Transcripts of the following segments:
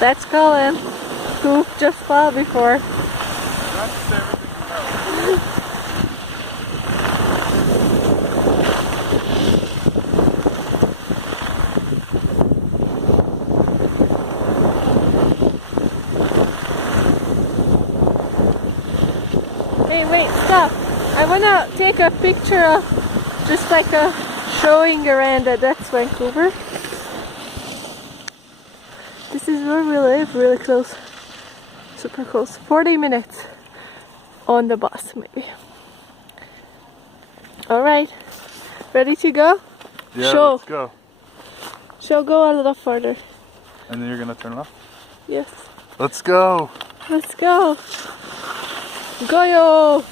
That's Colin, who just fell before. That's everything. Hey, wait, stop. I wanna take a picture of just like a showing around that. That's Vancouver. This is where we live, really close. Super close. 40 minutes on the bus, maybe. Alright, ready to go? Yeah, Show. let's go. Show, go a little further. And then you're gonna turn it off? Yes. Let's go. Let's go. Go-yo!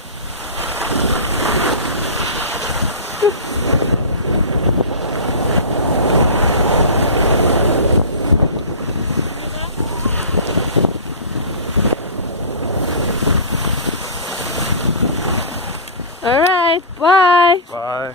Alright, bye! Bye.